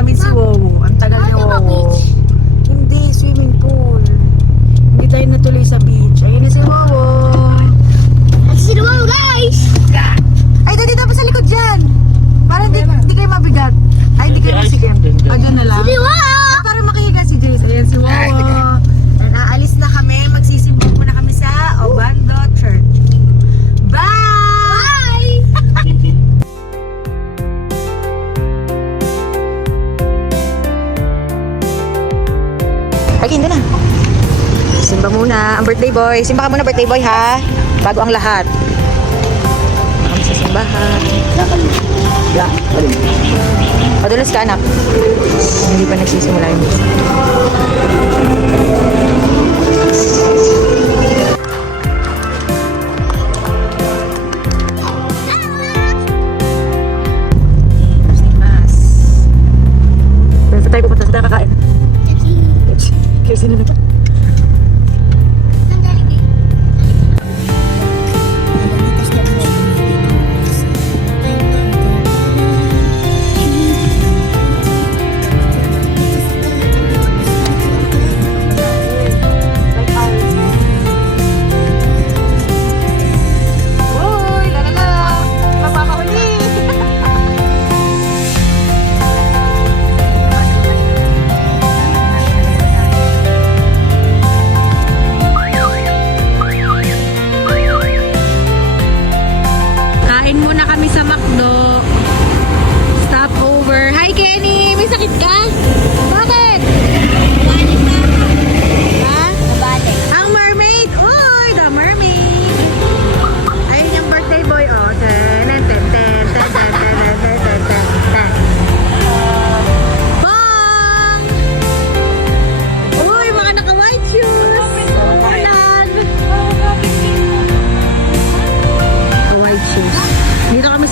namin si Wowo. Ang tagal ni Wowo. Hindi, swimming pool. Hindi tayo natuloy sa beach. Ayun na si Wowo. Si Wow, guys! Ay, dito pa sa likod dyan. Para hindi kayo mabigat. Ay, hindi kayo masigim. O, dyan na lang. Si Wow! Para makahiga si Jace. Ayan si Wowo. Naalis na kami. Magsisimbong muna kami sa Obando Church. Bye! Okay, hindi na. Simba muna ang birthday boy. Simba ka muna birthday boy ha. Bago ang lahat. Kami sa simbahan. Padulas ka anak. Hindi pa nagsisimula yung misa. Saan tayo pupunta sa kakain? Kaya sino na to?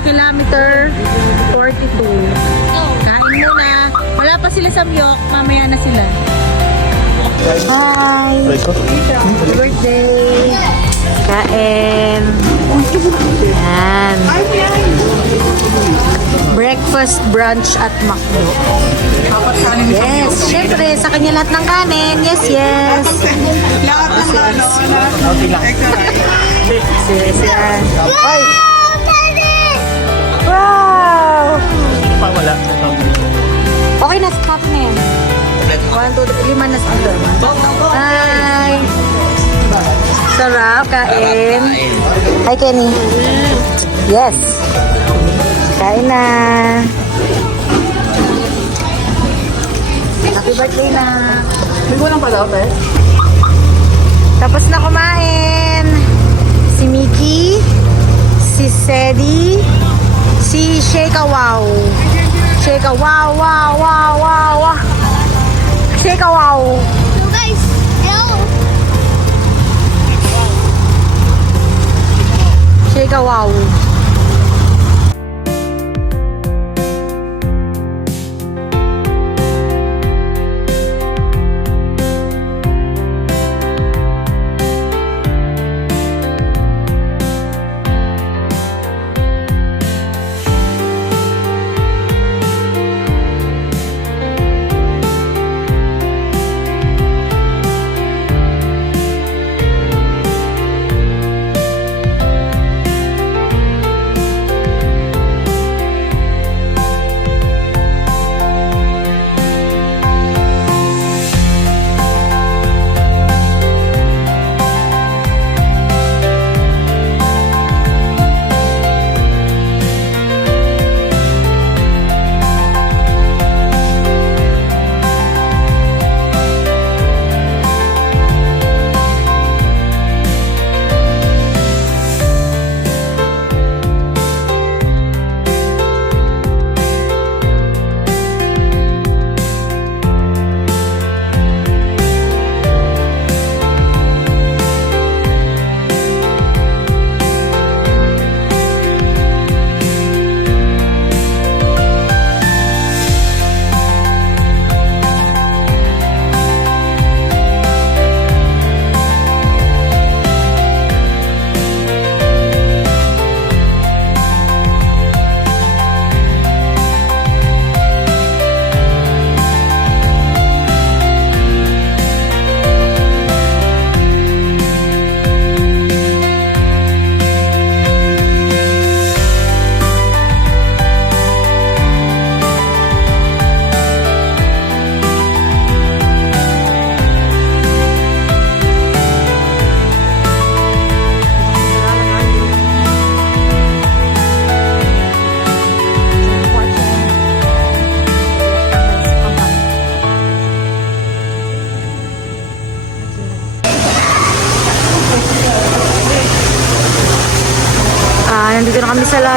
Kilometer 42. Kain muna. Wala pa sila sa Myok. Mamaya na sila. Hi! Happy birthday! Kain! Yan. Breakfast, brunch at McDo. Yes! Siyempre, sa kanya lahat ng kanin. Yes, yes! Yes, yes. Ay! Wow! Wala. Okay na, stop na yan. 1, 2, 3, 5 na sa ito. Hi! Sarap, kain. Hi, Kenny. Yes. Kain na. Happy birthday na. Hindi ko lang pala, okay? Tapos na kumain. Si Mickey, si Sedi, si Sheika Wow. Sheika Wow, wow, wow, wow, wow. Sheika Wow. So guys, hello! Sheika Wow.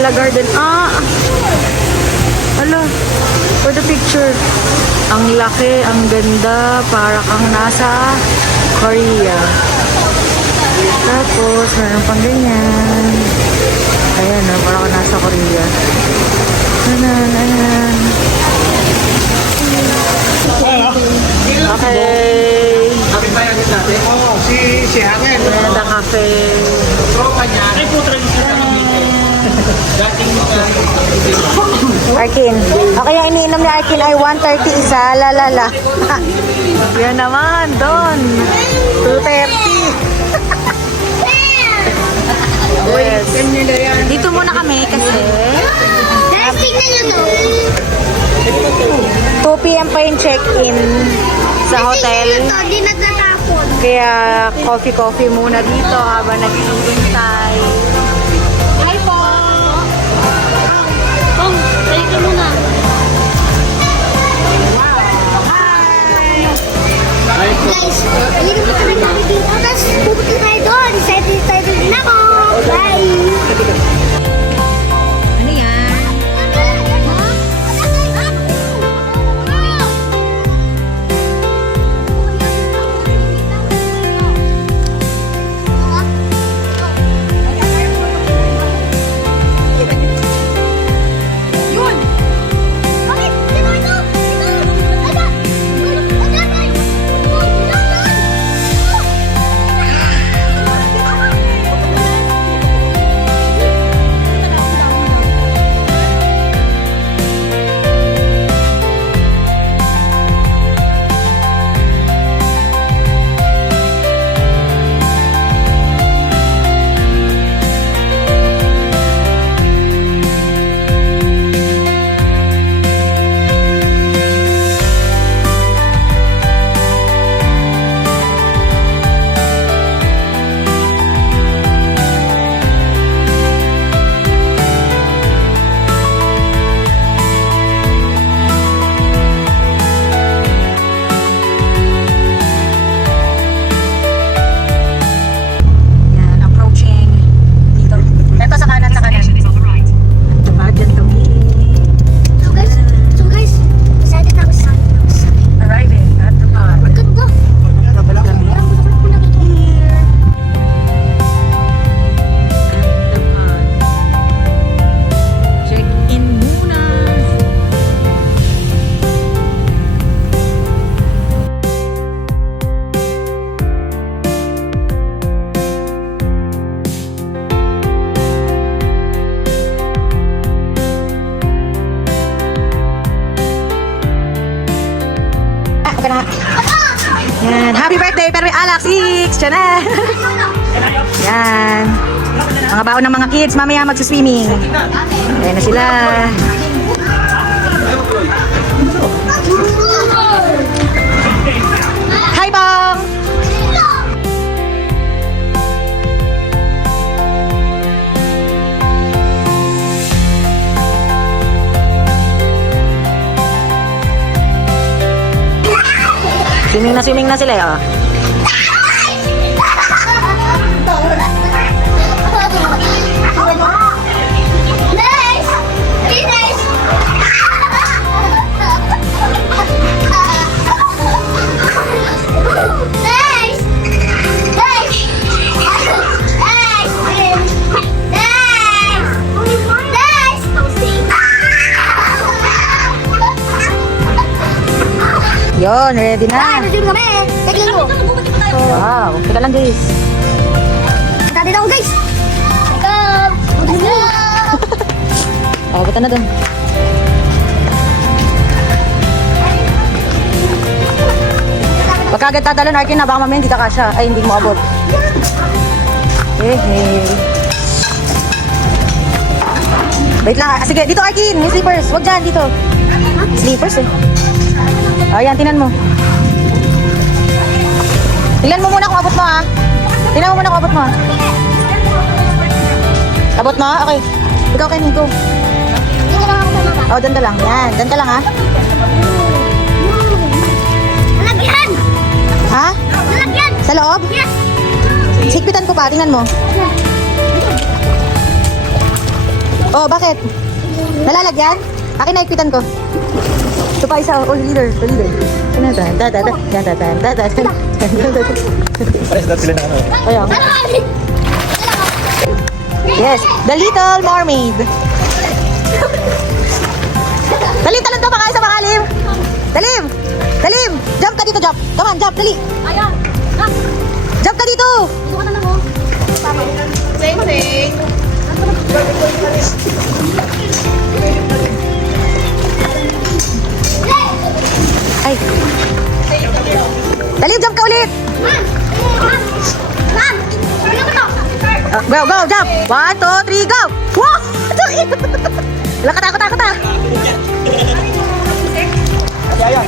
Ayala Garden. Hala, for the picture. Ang laki, ang ganda, para kang nasa Korea. Tapos, meron pang ganyan. Ayan, para kang nasa Korea. Ayan. Okay. Kapit bayan din natin? Oo, si Hangin. Meda Cafe. Tropa niya. Ay po, tradisyon na dating Arkin. Okay, ang iniinom ni Arkin ay 130 isa. Lalala. Yan naman, Don. 230. Yes. Dito muna kami kasi Guys, tingnan nyo to. 2 p.m. pa yung check-in sa hotel. Tingnan nyo to, di nagtatapon. Kaya coffee muna dito habang naghihintay. Hi po. Bong, tayo ka muna. Guys, hindi naman kami kami dito. Tapos pupunta tayo doon. Excited din ako. Bye. Ano yan? Yun! Bakit? Dito, ito! Ito! Ada! Guys! Yan, approaching. Dito. Ito sa kanan, sa kanan. Diba, dyan kami. So guys, excited ako sa Arriving at the bar. Ganda! Babalik kami. Here. At the bar. Check-in muna. Okay na. Yan. Happy birthday, pero may alak, 6! Diyan na. Yan. Mga baon ng mga kids, mamaya magsuswimming. Ayan na sila. Hi, Bong! Swimming na sila, oh. Nice! Very nice! Nice! Nice! Nice! Nice! Yon, ready Ah, na. nandun kami. Tignan mo. Wow, teka lang, guys. Tadi daw guys. Welcome. Oh, punta na dun. Pagka agad tatalan, Arkin na, baka mamaya hindi ka kasya. Ay, hindi mo abot. Hey. Wait lang. Sige, dito Arkin. Yung slippers. Huwag dyan, dito. Slippers eh. Ayan, tinan mo. Tingnan mo muna kung abot mo ha. Tingnan mo muna kung abot mo ha. Abot mo? Okay. Ikaw kayo, go. Oh, danda lang. Yan, danda lang ha. Lalagyan. Ha? Lalagyan. Sa loob? Yes. Higpitan ko pa, tingnan mo. Oh, bakit? Nalalagyan? Akin na ikpitan ko. Ito pa isa. Oh, leader. The leader. Pares na sila na ano. Ayan. Yes, the Little Mermaid. Dalim, talon daw makain sa makalim. Dalim! Dalim! Jump ka dito, jump. Come on, jump, dali. Ayan. Jump ka dito. Dito ka na lang, oh. Sing. Ay. Dalim, jump ka ulit. Ma'am! Ano ba to? Go, go, jump. 1, 2, 3, go. Wow! Wala katakot-takot ah. Ayan.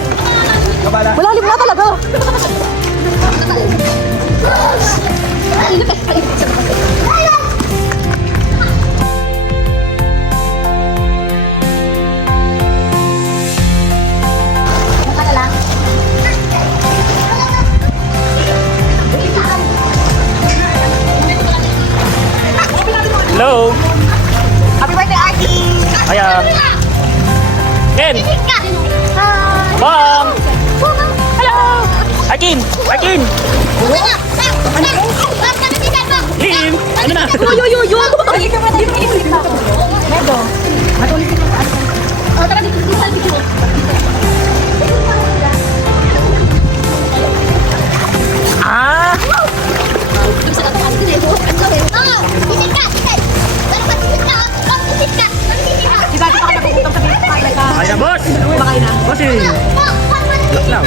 Kabala. Malalim na talaga. Hello. Happy birthday, Artie. Ayan. Ken. Hi. Bang. Hello. Akin. Akin. Lim. Ano na? Yo. Medo. Oh, tara dito sa video. Ah. Bisa datang lagi deh, Bu. Oh, disikat. Baru pas disikat. Bang disikat. Diba, di pa ka nagugutom sa pinapakain ka? Ayan, boss. Kumakain na. Bossing. Lang.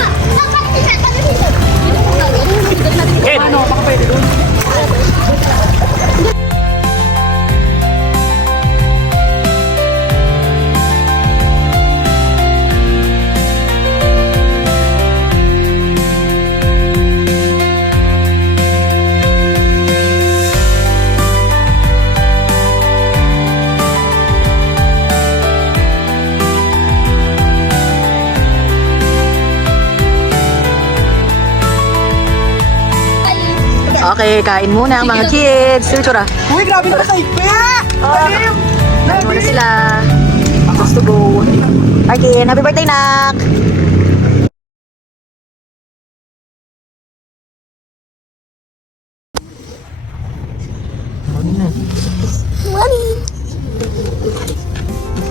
Ken. Ano, baka pwede doon. Okay, kain muna ang mga kids. Tura. Uy, grabe na sa ipin! Kain muna sila. Let's to go. Arkin, happy birthday, nak! Morning!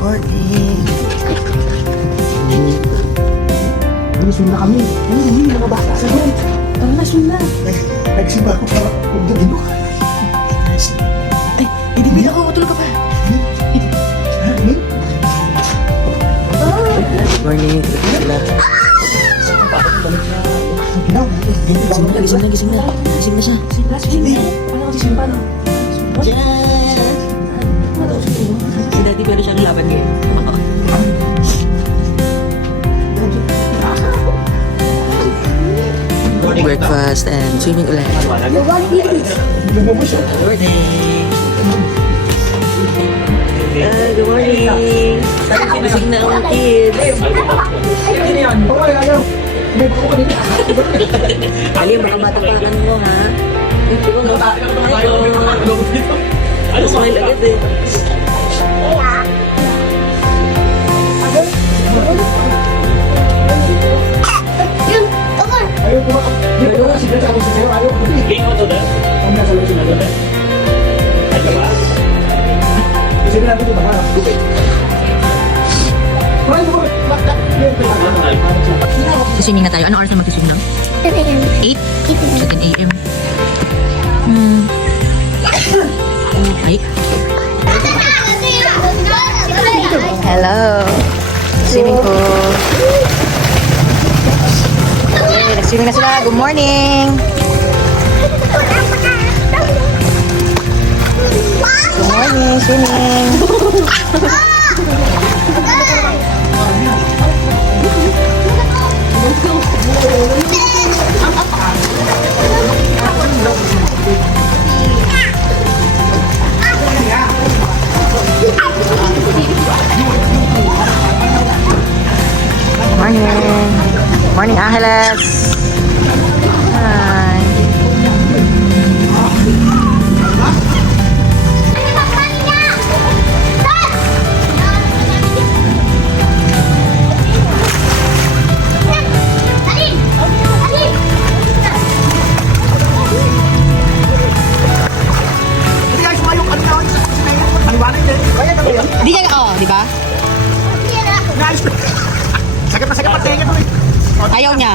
Morning! Sunda kami. Hindi mga bata sa doon. Tara na, sunda. Nagsimba ako para magdagin ko. Ay, hindi ba ako matulog ka pa? Morning, sila. Gising na. Gising na siya. Paano kasi simpa no? Diyan! Si Daddy pero siyang laban ngayon. Breakfast and swimming ulit. Good morning! Good morning! Gising na ang kids. Ali, baka matapakan mo ha? Ito ko mo. Ano smile agad eh. Yun, over. Ayaw ko ba? Dito ko sige sa ako sa sayo. Ayaw ko. Ling mo to na. Ang nasa loob sila doon. Ano ba? Kasi na dito ba? Swimming na tayo. Anong oras na mag-swimming na? 10 a.m. 8? 7 a.m. Ay. Hello. Swimming pool. Okay, nag-swimming na sila. Good morning. Good morning, swimming. Morning. Morning, Angeles. Hi. Ayaw niya.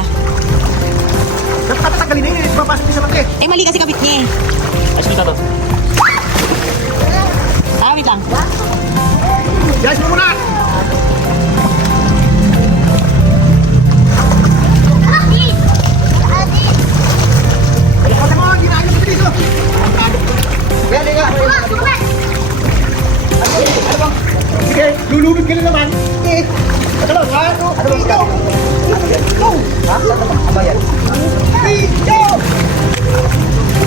Dapat tatanggalin na yun. Papasok niya sa laki. Eh, mali kasi kapit niya eh. Ayos kita to. Wait lang. Guys, mo muna! Pagka mo, hindi na ayaw sa dito. Kaya, liga. Sige, lulunod ka na naman. Sige. Ito lang, ha? Ano ba? Go! Go! Ha? Saan naman kabayan? Go!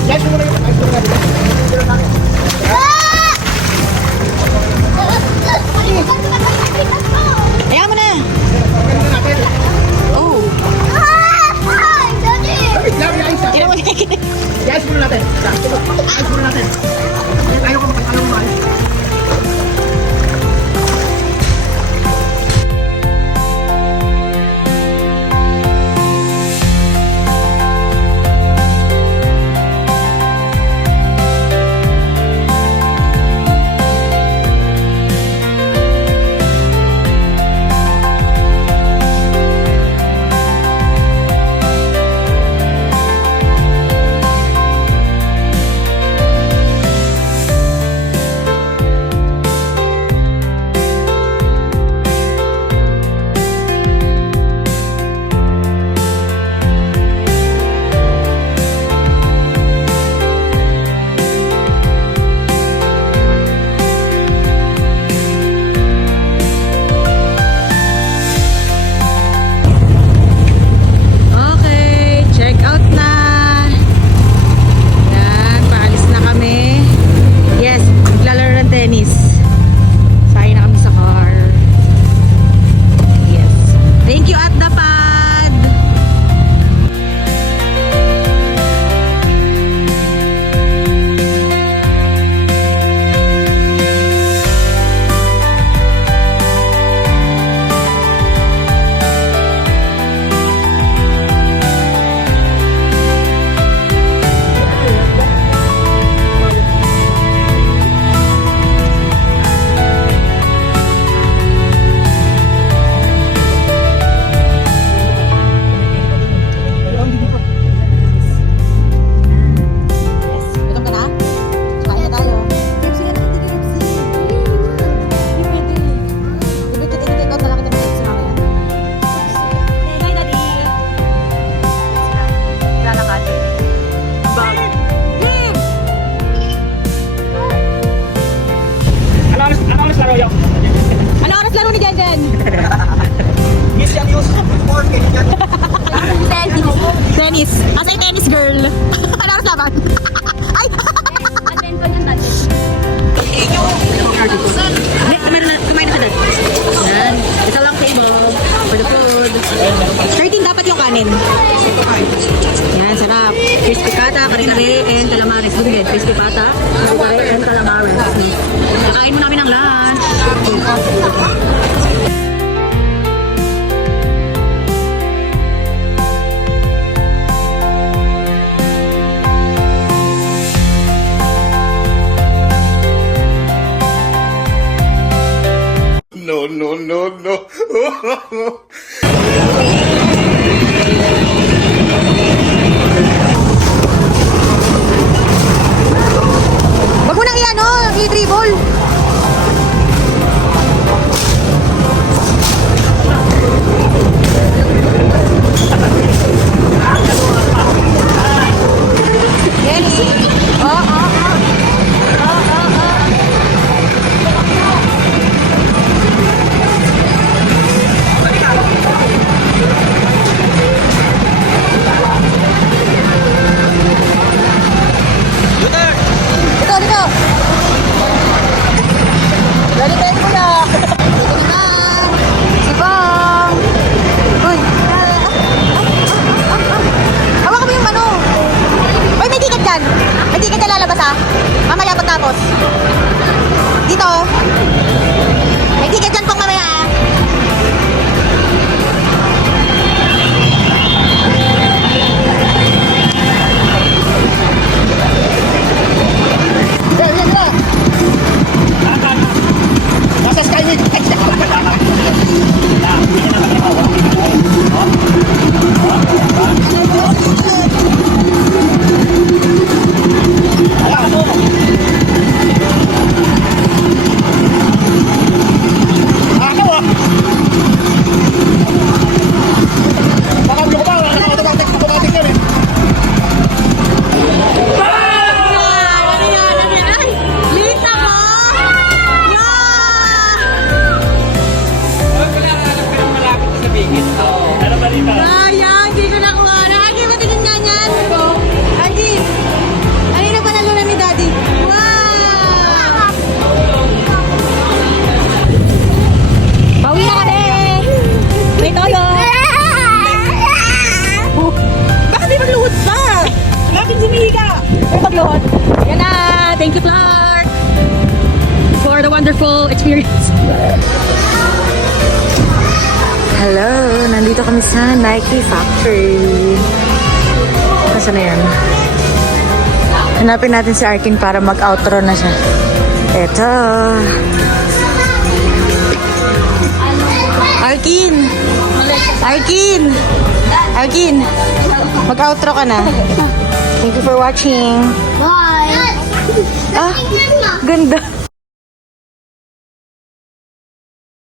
Guys, mo muna yun. Ayos mo muna. Ayaw mo na. Ganun natin. Oh. Wait lang, ayos natin. Tira mo na. Ayos muna natin. Ayos muna natin. Ayaw ko makakalaw mo ayos. Okay, check out na. Yan, paalis na kami. Yes, maglalaro ng tennis. Sakay na kami sa car. Yes. Thank you at the pad. Gutom ka na? Kain na tayo. Sige na, hindi KFC. Hindi pwede. Ibigit-ibigit ko na lang kita ng KFC mamaya. Hey, Daddy. Lalakad. Bag. Ano oras laro yung? Ano oras laro ni Jen? Yes, yan yung 4K. Tennis. Tennis. Asay tennis girl. Ano oras laban? Ay! Kumain na siya dad. Yan. Isa lang table. For the food. 13 dapat yung kanin. Yan, sarap. Crispy pata, kare-kare, and calamares. Doon din, crispy pata, kare-kare, and calamares. Kakain mo namin ng lunch. No, no, no, no. Wag mo nang i-ano, i-dribble. Yes. Dito, dito. Dali kayo kuya. Dito na. Si Bang. Uy. Hawakan mo yung ano. Uy, may ticket dyan. May ticket dyan lalabas ha. Mamaya pagtapos. Dito. May ticket dyan pong mamaya ha. Nasa Skyway. Hello! Nandito kami sa Nike Factory. Nasaan na yan? Hanapin natin si Arkin para mag-outro na siya. Eto. Arkin! Arkin! Arkin! Mag-outro ka na. Thank you for watching. Bye! Ah, ganda.